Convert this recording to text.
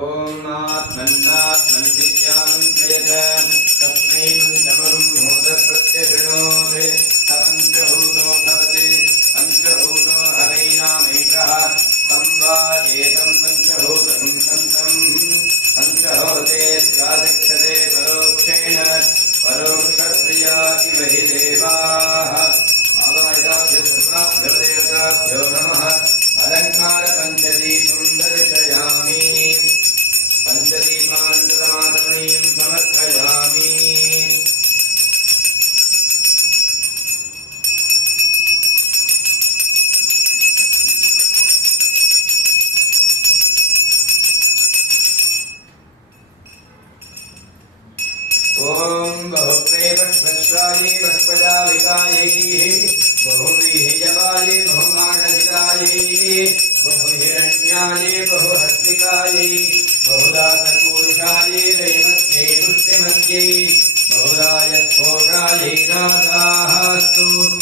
ಓಂ ಆತ್ಮನ್ನಾತ್ಮನ್ ನಿತ್ಯಾಮಂತ್ರಯತ ತಸ್ಮೈ ಪಂಚಮಂ ಭೂತ ಪ್ರತ್ಯಶೃಣೋತಿ ಪಂಚಭೂತೋ ಭವತಿ ಪಂಚಭೂತೋ ಹರೈನಾಮೇಕಃ तं वा एतं पञ्चभूतं सन्तं पञ्चभूतेत्याचक्षते परोक्षेण परोक्षक्रिया इव हि देवाः आवाहिताभ्यो देवताभ्यो नमः अलङ्कारपञ्चदीपं दर्शयामि पञ्चदीपानन्दमादमनीं समर्पयामि ओम बहुप्रेमश्वश्वायै वस्पदाविकायै बहुव्रीहिजवायै बहुमानधिकायै बहुहिरण्यायै बहुहस्तिकायै बहुदातपूरुषायै दैवत्यै पुष्टिमत्यै बहुदाय स्फोटायै दादास्तु।